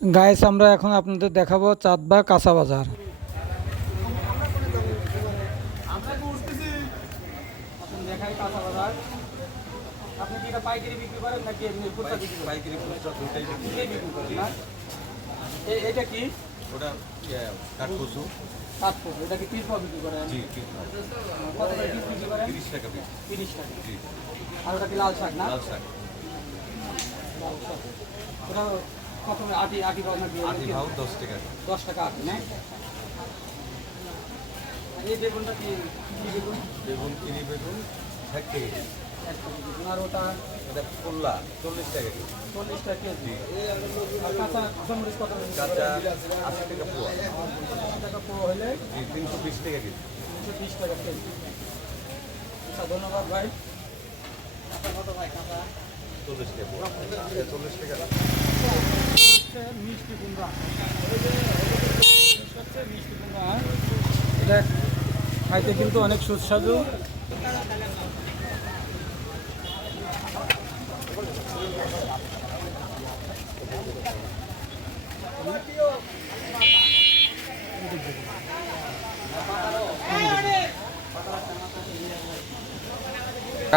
Guys আমরা এখন আপনাদের দেখাবো চাঁদবা কাঁচা বাজার। দেখাই কাঁচা বাজার। আপনি কি এটা পাইকারি বিক্রি করেন নাকি এমনি খুচরা বিক্রি করেন? পাইকারি খুচরা দুইটাই বিক্রি দুটোই বিক্রি করেন না? এ- এটা কি? ওটা কাঠকচু এটা কি পিস বিক্রি করেন? জি কত করে পিস বিক্রি করেন? তিরিশ টাকা পিস তিরিশ টাকা। জি। আর ওটা কি লাল শাক না? লাল শাক। লাল শাক। ওটা কত? আটি আটি আটি ভাও দশ টাকা। দশ টাকা আটি না? এই বেগুনটা কি বেগুন? বেগুন কিনি বেগুন এক কেজি। আর ওটা? এটা পোল্লা চল্লিশ টাকা কেজি। চল্লিশ টাকা কেজি। কাঁচা কাঁচামরিচ কত? কাঁচা আশি টাকা পোয়া। আশি টাকা পোয়া হলে? তিনশো বিশ টাকা কেজি। তিনশো বিশ টাকা কেজি। আচ্ছা ধন্যবাদ ভাই। কত ভাই কাঁচা চল্লিশ টাকা চল্লিশ টাকা হচ্ছে মিষ্টি কুমড়া হচ্ছে মিষ্টি কুমড়া হ্যাঁ? এটা খাইতে কিন্তু অনেক সুস্বাদু।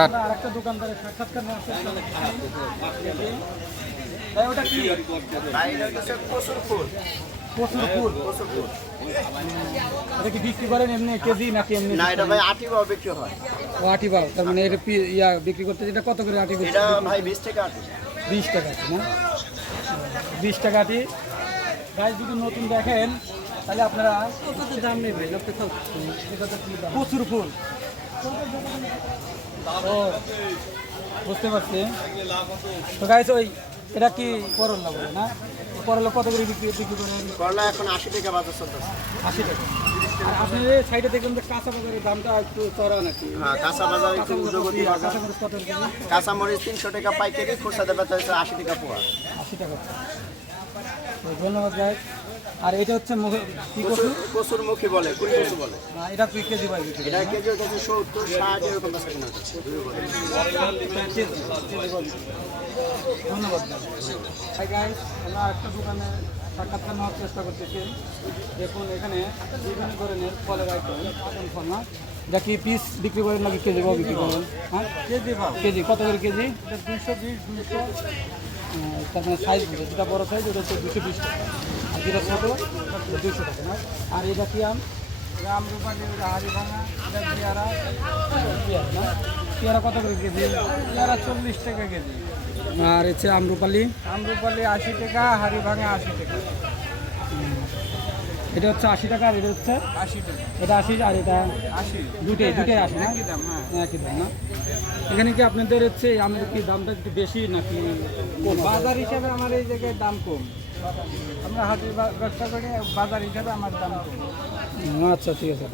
আরেকটা দোকানদারের সাক্ষাৎকার ওটা কি? প্রচুর ফুল। এটা কি বিক্রি করেন এমনি কেজি নাকি এমনি না এটা ভাই আটি বাও বিক্রি হয়। ও আটি বাও তার মানে এটা ইয়া বিক্রি করতে এটা কত করে আটি এটা ভাই বিশ টাকা আটি। বিশ টাকা না? বিশ টাকা আটি। গাছ যদি নতুন দেখেন তাহলে আপনারা কত দাম নেবেন প্রচুর ফুল। ও বুঝতে পারছি। তো গাইস ওই এটা কি করল্লা বলে না? করল্লা কত করে বিক্রি করে করেন? করলা এখন আশি টাকা বাজার চলতেছে। আশি টাকা। আপনি সাইডে দেখবেন যে কাঁচা বাজারের দামটা একটু চড়া নাকি? হ্যাঁ কাঁচা বাজার একটু উদ্যোগতি বাজার। কাঁচা মরিচ তিনশো টাকা পাইকারি খুচরা বেচা হচ্ছে আশি টাকা পোয়া। আশি টাকা ধন্যবাদ গাই আর এটা হচ্ছে মুখে কি কচু? কচুর কচুর মুখী বলে কুড়ি কচু বলে? না, এটা তুই কেজি বিক্রি এটা কেজি হচ্ছে সত্তর ষাট এরকম। ধন্যবাদ। হাই গাইস আমরা একটা দোকানে সাক্ষাৎকার নেওয়ার চেষ্টা করতেছি। দেখুন এখানে বিভিন্ন ধরনের ফলের আইটেম ফল না? এটা কি পিস বিক্রি করেন নাকি কেজি বিক্রি করেন? হ্যাঁ? কেজি কেজি কত করে কেজি? দুশো বিশ দুশো তার মানে সাইজ যেটা বড় সাইজ ওটা হচ্ছে দুশো বিশ টাকা। ছোটো দুশো টাকা না? আর এটা কি আম? রাম রূপালি হাড়ি এটা পেয়ারা। পেয়ারা না? পেয়ারা কত করে কেজি? পেয়ারা চল্লিশ টাকা কেজি। আর হচ্ছে আমরুপালি আমরুপালি আশি টাকা হাড়ি ভাঙা আশি টাকা। এটা হচ্ছে আশি টাকা আর এটা হচ্ছে? আশি টাকা। এটা আশি আর এটা আশি। দুটোই দুটোই আশি না? একই দাম হ্যাঁ। একই দাম না? এখানে কি আপনাদের হচ্ছে আমাদের কি দামটা একটু বেশি নাকি বাজার হিসাবে আমার এই জায়গায় দাম কম। আমরা হাটের ব্যবসা করে বাজার হিসাবে আমার দাম আচ্ছা ঠিক আছে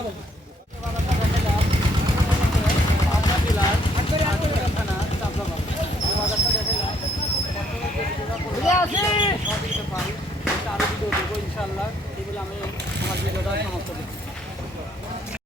Thank you. ইনশাআল্লাহ এই আমি আমার ভিডিওটা সমাপ্ত করছি।